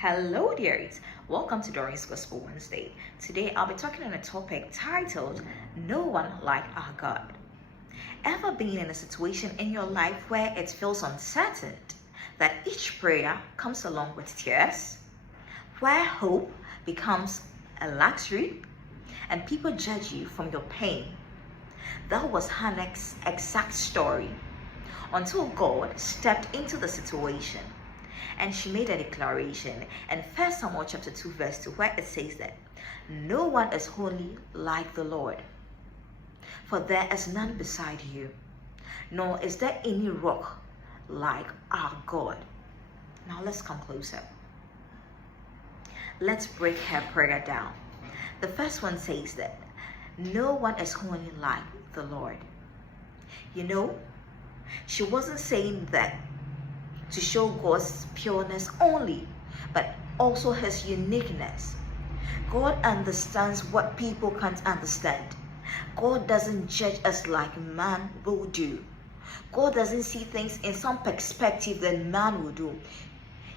Hello dears, welcome to Doreen's Gospel Wednesday. Today I'll be talking on a topic titled No One Like Our God. Ever been in a situation in your life where it feels uncertain that each prayer comes along with tears, where hope becomes a luxury and people judge you from your pain? That was Hannah's exact story until God stepped into the situation. And she made a declaration in 1 Samuel chapter 2 verse 2, where it says that no one is holy like the Lord, for there is none beside you, nor is there any rock like our God. Now let's come closer. Let's break her prayer down. The first one says that no one is holy like the Lord. You know, she wasn't saying that to show God's pureness only, but also his uniqueness. God understands what people can't understand. God doesn't judge us like man will do. God doesn't see things in some perspective that man will do.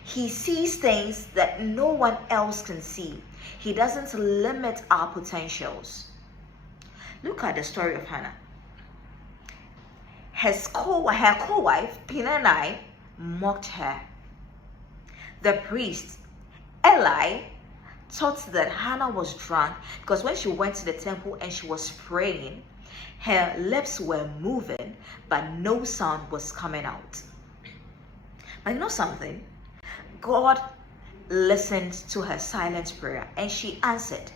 He sees things that no one else can see. He doesn't limit our potentials. Look at the story of Hannah. Her co-wife, Peninnah, mocked her. The priest, Eli, thought that Hannah was drunk because when she went to the temple and she was praying, her lips were moving, but no sound was coming out. But you know something? God listened to her silent prayer and she answered.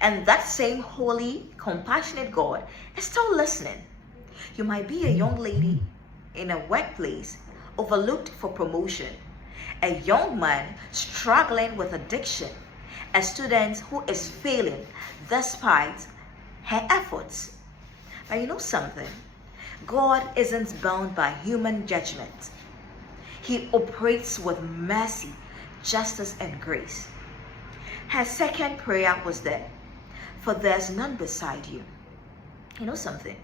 And that same holy, compassionate God is still listening. You might be a young lady in a workplace overlooked for promotion, a young man struggling with addiction, a student who is failing despite her efforts. But you know something? God isn't bound by human judgment. He operates with mercy, justice, and grace. Her second prayer was that, for there's none beside you. You know something?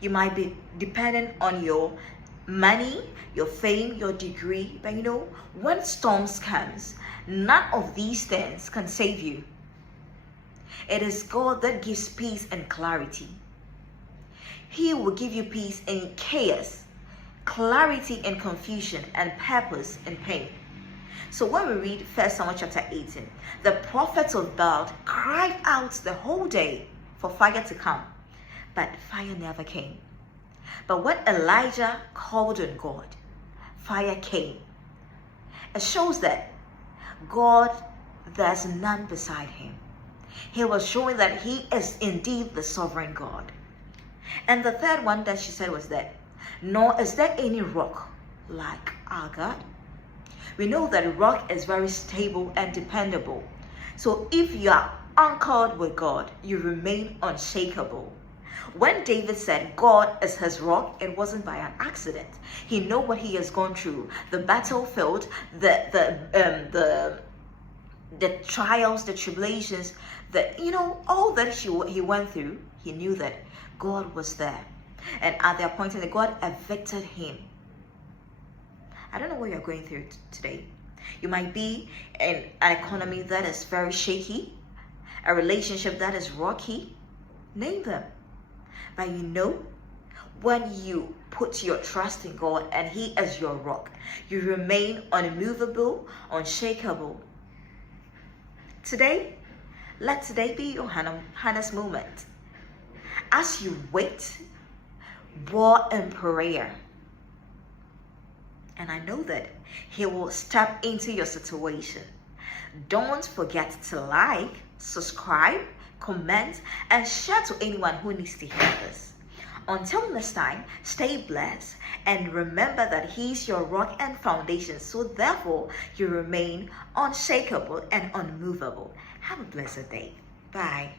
You might be dependent on your money, your fame, your degree, but you know, when storms comes, none of these things can save you. It is God that gives peace and clarity. He will give you peace in chaos, clarity in confusion, and purpose in pain. So when we read 1 Samuel chapter 18, the prophets of Baal cried out the whole day for fire to come, but fire never came. But when Elijah called on God, fire came. It shows that God, there's none beside him. He was showing that he is indeed the sovereign God. And the third one that she said was that, nor is there any rock like our God. We know that rock is very stable and dependable. So if you are anchored with God, you remain unshakable. When David said God is his rock, it wasn't by an accident. He knew what he has gone through, the battlefield, the trials, the tribulations, all that he went through. He knew that God was there, and at the appointed time, God evicted him. I don't know what you're going through today. You might be in an economy that is very shaky, a relationship that is rocky. Name them. But you know, when you put your trust in God and he is your rock, you remain unmovable, unshakable. Today, let today be your Hannah's moment. As you wait, war in prayer. And I know that he will step into your situation. Don't forget to like, subscribe, comment, and share to anyone who needs to hear this. Until next time, stay blessed and remember that he's your rock and foundation, so therefore you remain unshakable and unmovable. Have a blessed day. Bye.